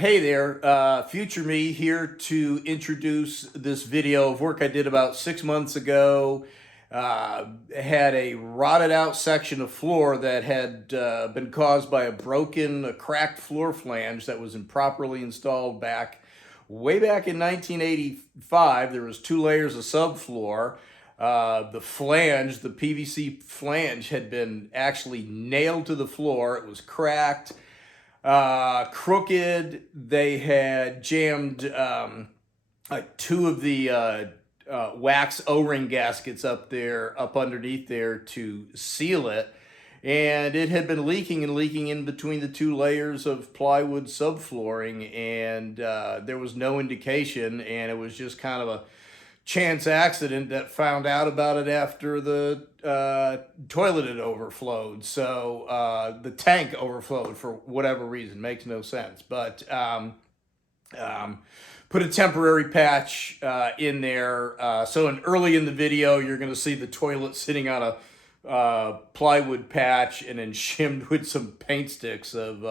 Hey there, future me here to introduce this video of work I did about 6 months ago. Had a rotted out section of floor that had been caused by a cracked floor flange that was improperly installed way back in 1985. There was 2 layers of subfloor. The flange, the PVC flange, had been actually nailed to the floor. It was cracked, crooked. They had jammed like 2 of the wax O-ring gaskets up underneath there to seal it, and it had been leaking and leaking in between the 2 layers of plywood subflooring, and there was no indication, and it was just kind of a chance accident that found out about it after the toilet had overflowed. So the tank overflowed for whatever reason, makes no sense. But put a temporary patch in there. Early in the video, you're going to see the toilet sitting on a plywood patch and then shimmed with some paint sticks of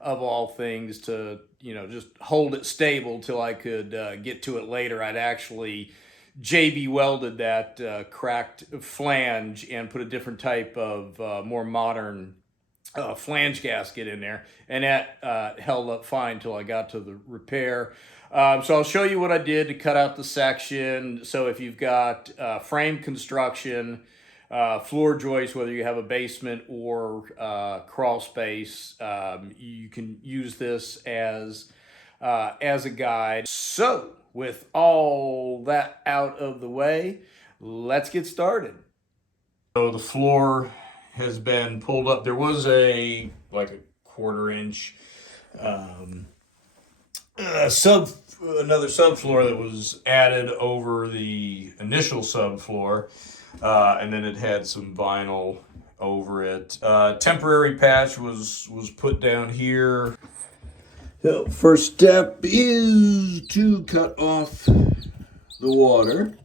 all things to just hold it stable till I could get to it later. I'd actually JB welded that cracked flange and put a different type of more modern flange gasket in there, and that held up fine till I got to the repair. So I'll show you what I did to cut out the section. So if you've got frame construction, floor joists, whether you have a basement or crawl space, you can use this as a guide. So with all that out of the way, let's get started. So the floor has been pulled up. There was a 1/4 inch another subfloor that was added over the initial subfloor, and then it had some vinyl over it. Temporary patch was put down here. So first step is to cut off the water.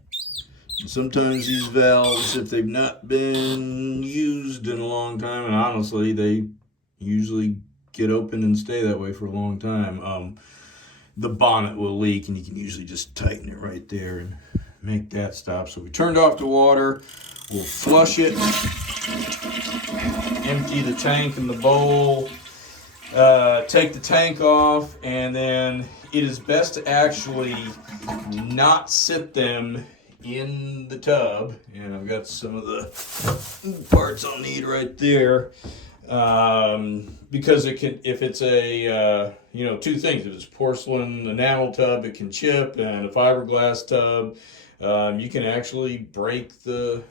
Sometimes these valves, if they've not been used in a long time, and honestly, they usually get open and stay that way for a long time, the bonnet will leak, and you can usually just tighten it right there and make that stop. So we turned off the water. We'll flush it, empty the tank in the bowl, take the tank off, and then it is best to actually not sit them in the tub. And I've got some of the parts I'll need right there, because it can, if it's a 2 things, if it's porcelain enamel tub, it can chip, and a fiberglass tub, you can actually break the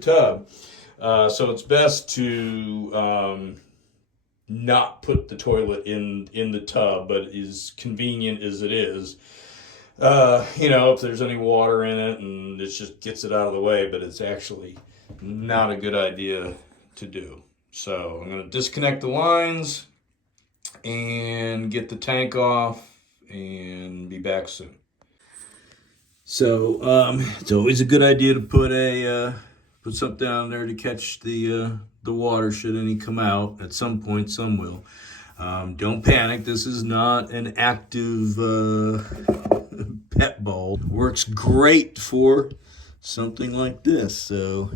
tub. So it's best to not put the toilet in the tub, but as convenient as it is, if there's any water in it, and it just gets it out of the way, but it's actually not a good idea to do. So I'm going to disconnect the lines and get the tank off and be back soon. So it's always a good idea to put something down there to catch the water should any come out. At some point, some will. Don't panic. This is not an active pet bowl. Works great for something like this. So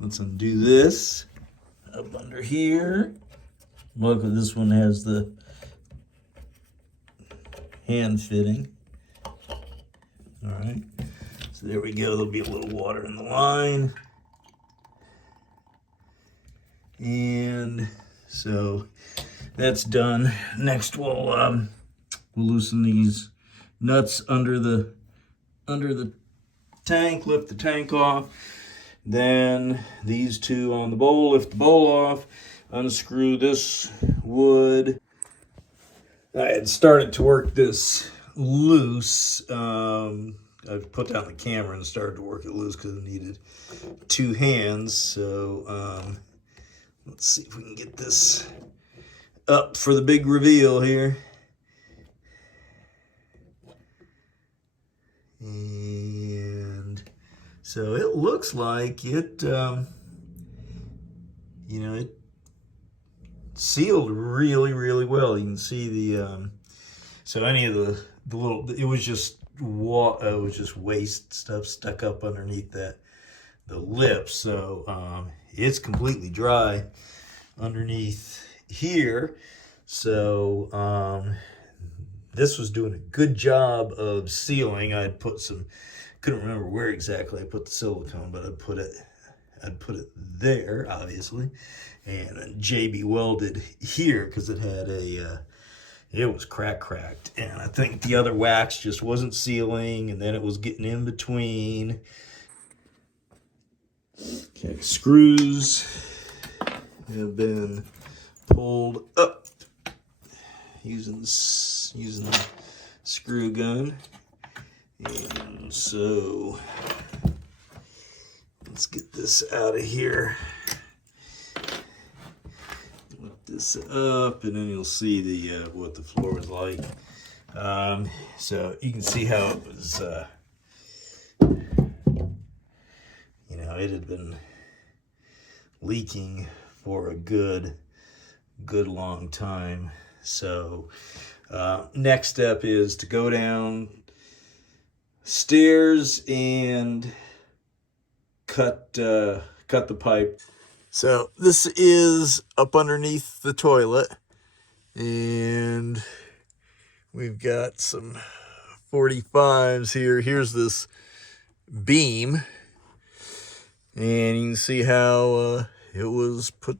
let's undo this. Up under here. Look, this one has the hand fitting. All right. So there we go. There'll be a little water in the line. And so that's done. Next we'll loosen these nuts under the tank, lift the tank off. Then these 2 on the bowl, lift the bowl off, unscrew this wood. I had started to work this loose. I've put down the camera and started to work it loose because I needed 2 hands. So let's see if we can get this up for the big reveal here. And so it looks like it sealed really, really well. You can see the so any of the little, it was just waste stuff stuck up underneath the lip. So it's completely dry underneath here. So this was doing a good job of sealing. I'd put some, couldn't remember where exactly I put the silicone, but I'd put it there, obviously, and JB welded here because it had it was cracked, and I think the other wax just wasn't sealing, and then it was getting in between. Okay, screws have been pulled up using the screw gun, and so let's get this out of here. Lift this up, and then you'll see the what the floor was like. So you can see how it was. It had been leaking for a good long time. So next step is to go down stairs and cut the pipe. So this is up underneath the toilet, and we've got some 45s here. Here's this beam, and you can see how it was put,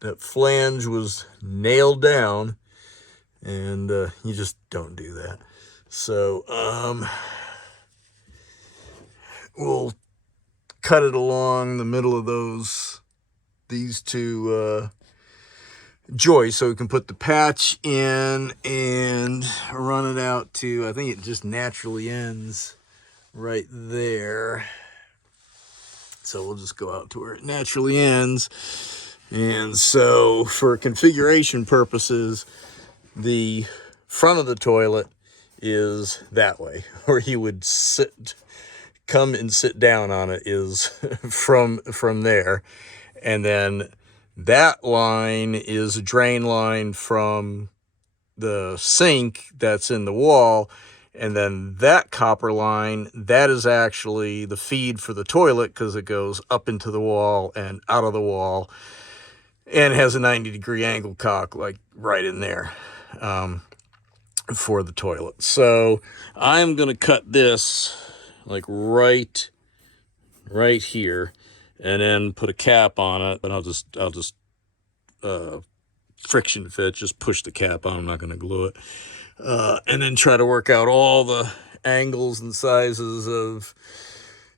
that flange was nailed down, and you just don't do that. So we'll cut it along the middle of these two joists, so we can put the patch in and run it out to, I think it just naturally ends right there. So we'll just go out to where it naturally ends. And so for configuration purposes, the front of the toilet is that way, where he would come and sit down on it is from there. And then that line is a drain line from the sink that's in the wall. And then that copper line, that is actually the feed for the toilet, because it goes up into the wall and out of the wall, and has a 90-degree angle cock like right in there for the toilet. So I'm gonna cut this like right here, and then put a cap on it. But I'll just friction fit, just push the cap on. I'm not gonna glue it. And then try to work out all the angles and sizes of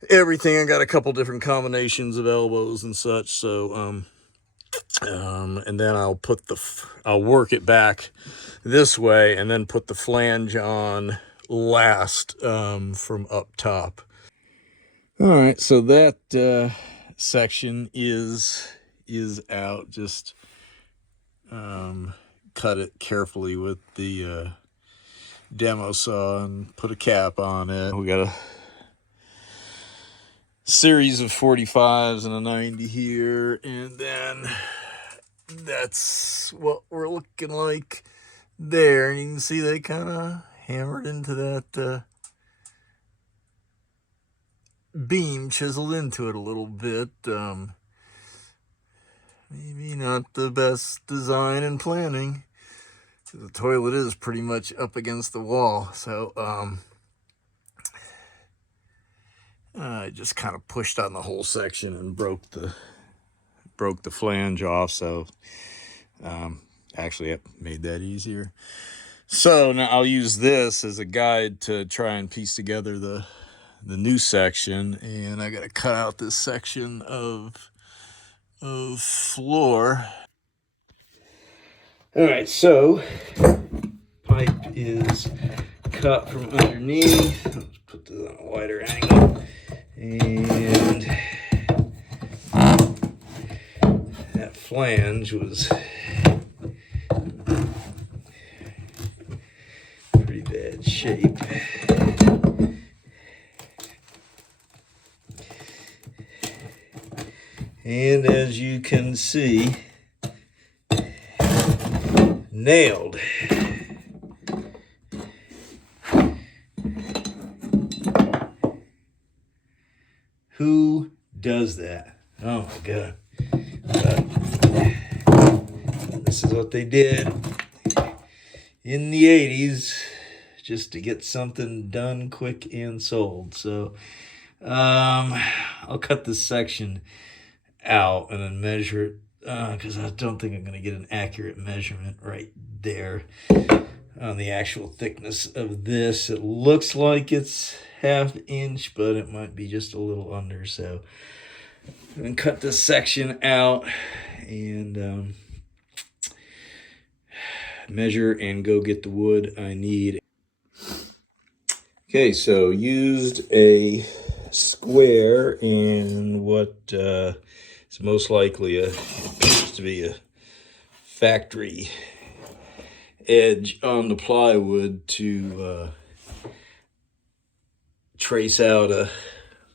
everything. I got a couple different combinations of elbows and such. So, and then I'll work it back this way, and then put the flange on last from up top. All right, so that section is out. Just cut it carefully with the demo saw and put a cap on it. We got a series of 45s and a 90 here, and then that's what we're looking like there. And you can see they kind of hammered into that beam, chiseled into it a little bit. Maybe not the best design and planning. The toilet is pretty much up against the wall, so I just kind of pushed on the whole section and broke the flange off. So actually, it made that easier. So now I'll use this as a guide to try and piece together the new section, and I got to cut out this section of floor. All right, so pipe is cut from underneath. Let's put this on a wider angle, and that flange was pretty bad shape. And as you can see, Nailed. Who does that? Oh my God. This is what they did in the 80s just to get something done quick and sold. So I'll cut this section out and then measure it because I don't think I'm going to get an accurate measurement right there on the actual thickness of this. It looks like it's 1/2 inch, but it might be just a little under. So I'm going to cut this section out and measure and go get the wood I need. Okay, so used a square and what is most likely appears to be a factory edge on the plywood to trace out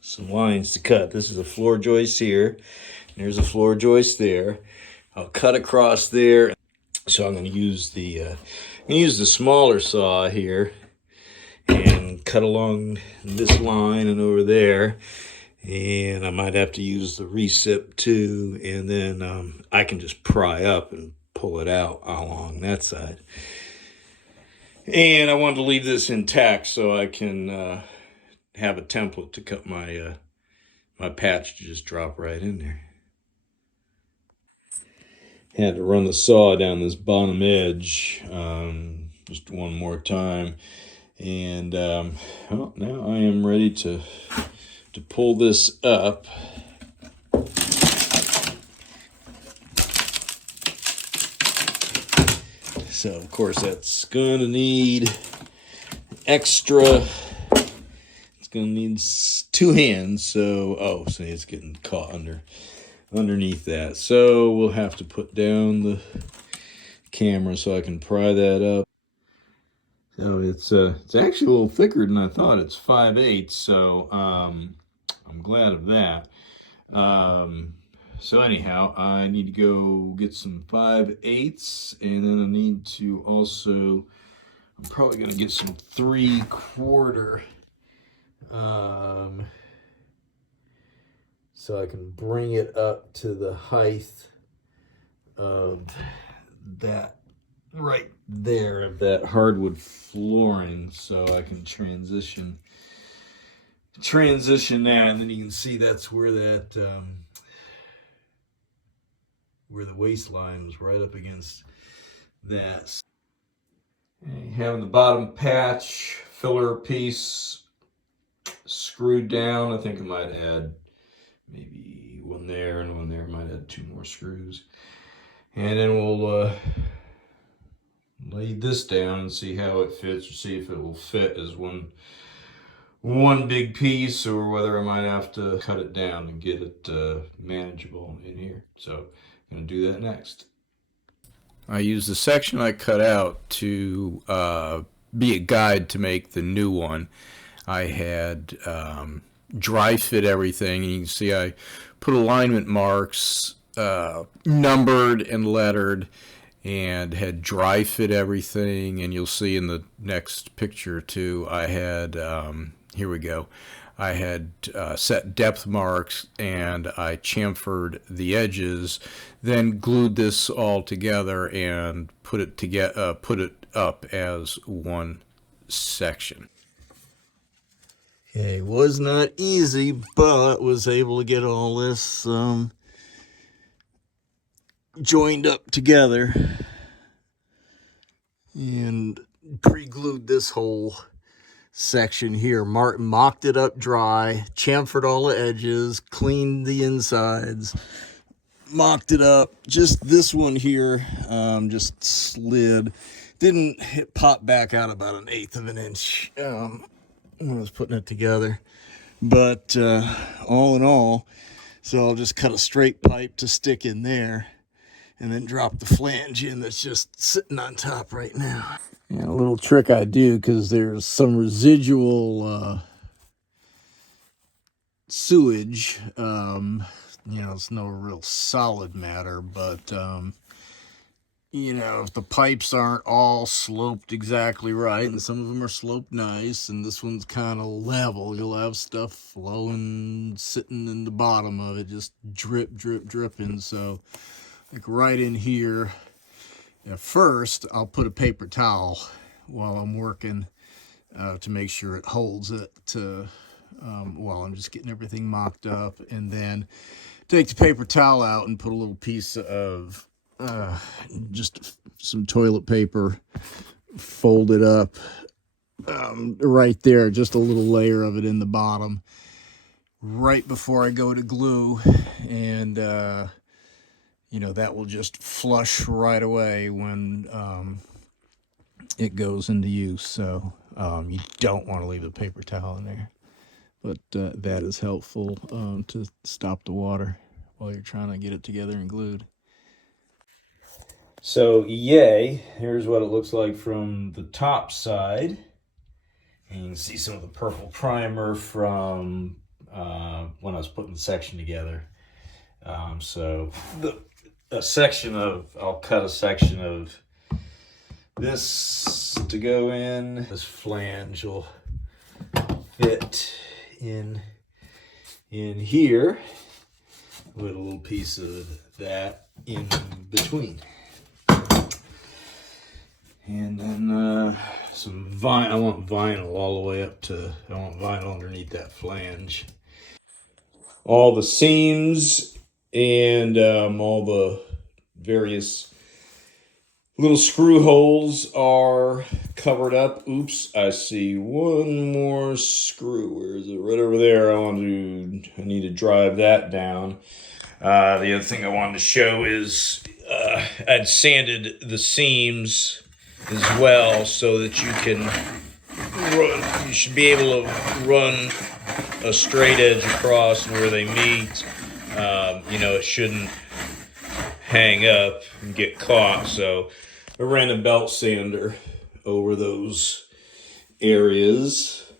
some lines to cut. This is a floor joist here. There's a floor joist there. I'll cut across there. So I'm going to use the smaller saw here and cut along this line and over there. And I might have to use the recip too, and then I can just pry up and pull it out along that side. And I wanted to leave this intact so I can have a template to cut my my patch to just drop right in there. Had to run the saw down this bottom edge just one more time, and well, now I am ready to pull this up. So of course that's gonna need extra. It's gonna need 2 hands. So see, it's getting caught underneath that. So we'll have to put down the camera so I can pry that up. So it's actually a little thicker than I thought. It's 5/8, so I'm glad of that. So anyhow, I need to go get some 5/8, and then I need to also, I'm probably gonna get some 3/4, so I can bring it up to the height of that right there, of that hardwood flooring, so I can transition that, and then you can see that's where that where the waistline was right up against that. And having the bottom patch filler piece screwed down, I think I might add maybe one there and one there. Might add 2 more screws, and then we'll lay this down and see how it fits, or see if it will fit as one big piece, or whether I might have to cut it down and get it manageable in here. So I'm going to do that next. I used the section I cut out to be a guide to make the new one. I had dry fit everything, and you can see I put alignment marks numbered and lettered, and had dry fit everything. And you'll see in the next picture too, I had here we go, I had set depth marks, and I chamfered the edges, then glued this all together and put it up as one section. Okay, was not easy, but was able to get all this joined up together and pre-glued this whole section here. Mocked it up dry, chamfered all the edges, cleaned the insides, mocked it up. Just this one here just slid, didn't pop back out about 1/8 of an inch when I was putting it together, but all in all, so I'll just cut a straight pipe to stick in there and then drop the flange in that's just sitting on top right now. And a little trick I do, because there's some residual sewage, you know, it's no real solid matter, but you know, if the pipes aren't all sloped exactly right, and some of them are sloped nice, and this one's kind of level, you'll have stuff flowing, sitting in the bottom of it, just drip, drip, dripping. So, like right in here, at first, I'll put a paper towel while I'm working to make sure it holds it while I'm just getting everything mocked up, and then take the paper towel out and put a little piece of just some toilet paper, fold it up right there, just a little layer of it in the bottom, right before I go to glue, and you know, that will just flush right away when it goes into use. So you don't want to leave the paper towel in there, but that is helpful to stop the water while you're trying to get it together and glued. So yay, here's what it looks like from the top side. And you can see some of the purple primer from when I was putting the section together. So I'll cut a section of this to go in. This flange will fit in here with a little piece of that in between. And then some vinyl. I want vinyl all the way up to, I want vinyl underneath that flange. All the seams and all the various little screw holes are covered up. Oops, I see one more screw. Where is it? Right over there. I need to drive that down. The other thing I wanted to show is I'd sanded the seams as well so that you should be able to run a straight edge across, and where they meet, you know, it shouldn't hang up and get caught. So I ran a belt sander over those areas,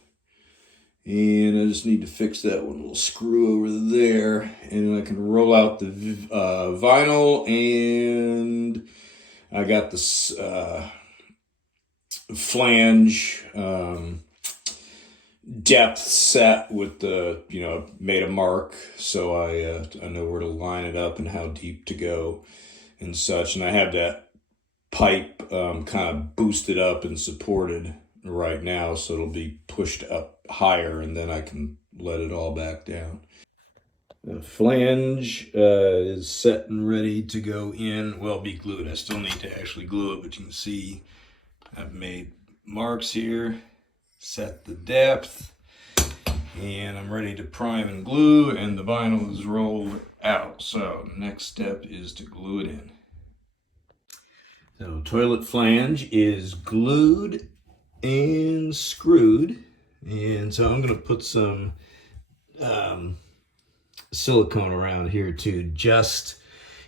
and I just need to fix that one little screw over there, and I can roll out the vinyl, and I got this flange depth set with the, you know, made a mark, so I know where to line it up and how deep to go and such. And I have that pipe kind of boosted up and supported right now, so it'll be pushed up higher, and then I can let it all back down. The flange is set and ready to go in. Well, be glued. I still need to actually glue it, but you can see I've made marks here, set the depth, and I'm ready to prime and glue, and the vinyl is rolled out. So next step is to glue it in. So toilet flange is glued and screwed, and so I'm going to put some silicone around here too, just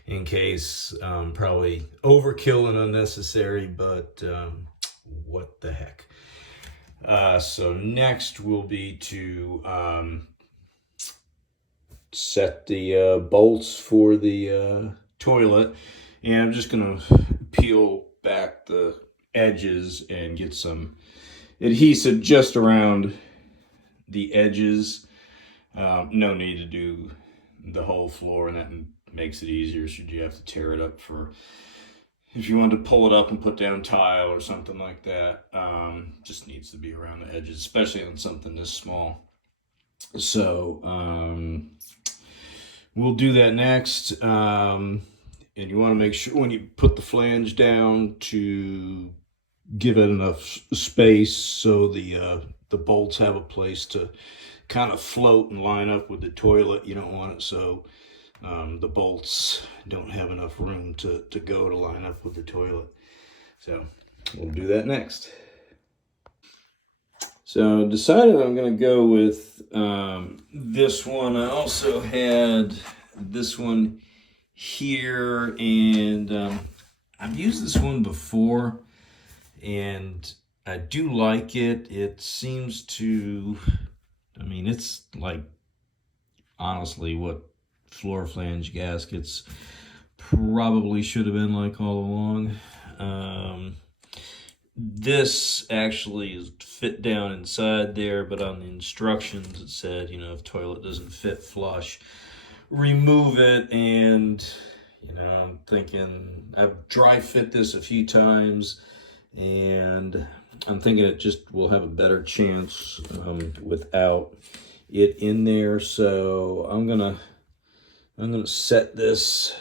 in case. Probably overkill and unnecessary, but what the heck. So next will be to set the bolts for the toilet, and I'm just gonna peel back the edges and get some adhesive just around the edges. No need to do the whole floor, and that makes it easier should you have to tear it up for, if you want to pull it up and put down tile or something like that. Just needs to be around the edges, especially on something this small. So we'll do that next. And you want to make sure when you put the flange down to give it enough space so the bolts have a place to kind of float and line up with the toilet. You don't want it so the bolts don't have enough room to go to line up with the toilet. So we'll do that next. So decided I'm going to go with this one. I also had this one here, and I've used this one before, and I do like it. It seems to, I mean, it's like honestly what floor flange gaskets probably should have been like all along. This actually is fit down inside there, but on the instructions it said, you know, if toilet doesn't fit flush, remove it. And you know, I'm thinking, I've dry fit this a few times, and I'm thinking it just will have a better chance without it in there. So I'm gonna set this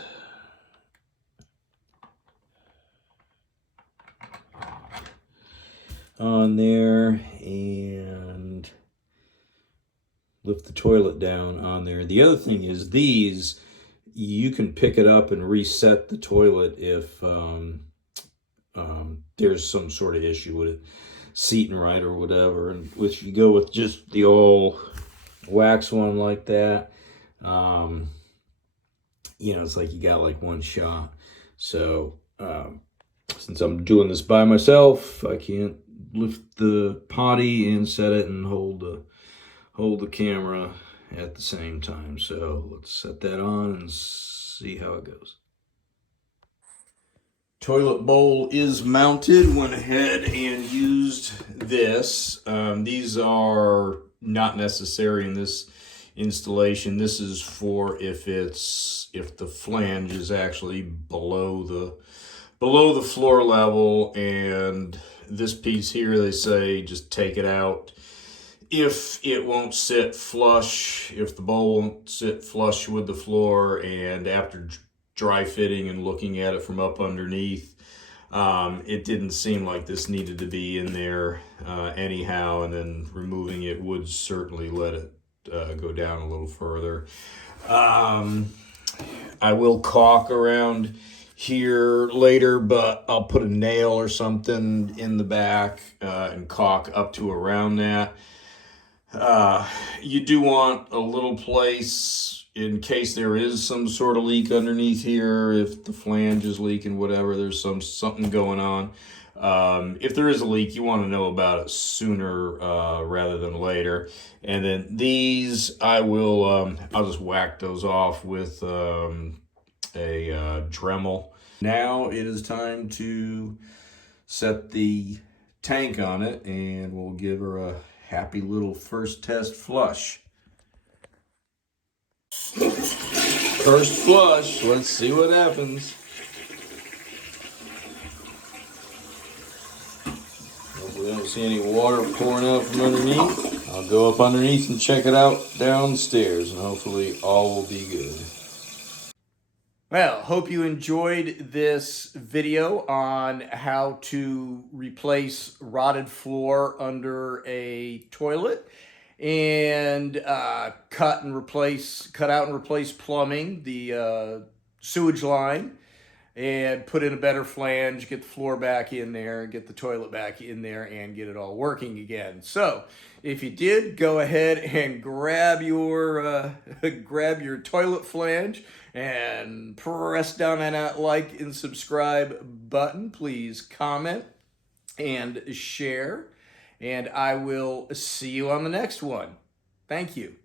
on there and lift the toilet down on there. The other thing is, these, you can pick it up and reset the toilet if there's some sort of issue with it seating right or whatever. And if you go with just the old wax one like that, you know, it's like you got like one shot. So since I'm doing this by myself, I can't lift the potty and set it and hold the camera at the same time. So let's set that on and see how it goes. Toilet bowl is mounted. Went ahead and used this. These are not necessary in this installation. This is for if the flange is actually below the floor level, and this piece here, they say just take it out if it won't sit flush, if the bowl won't sit flush with the floor. And after dry fitting and looking at it from up underneath, it didn't seem like this needed to be in there anyhow, and then removing it would certainly let it go down a little further. I will caulk around here later, but I'll put a nail or something in the back and caulk up to around that. You do want a little place in case there is some sort of leak underneath here. If the flange is leaking, whatever, there's something going on. If there is a leak, you want to know about it sooner rather than later. And then these, I'll just whack those off with a Dremel. Now it is time to set the tank on it, and we'll give her a happy little first test flush. First flush, let's see what happens. Hopefully I don't see any water pouring out from underneath. I'll go up underneath and check it out downstairs, and hopefully all will be good. Well, hope you enjoyed this video on how to replace rotted floor under a toilet, and cut out and replace plumbing, the sewage line, and put in a better flange, get the floor back in there, get the toilet back in there, and get it all working again. So if you did, go ahead and grab your toilet flange and press down on that like and subscribe button. Please comment and share, and I will see you on the next one. Thank you.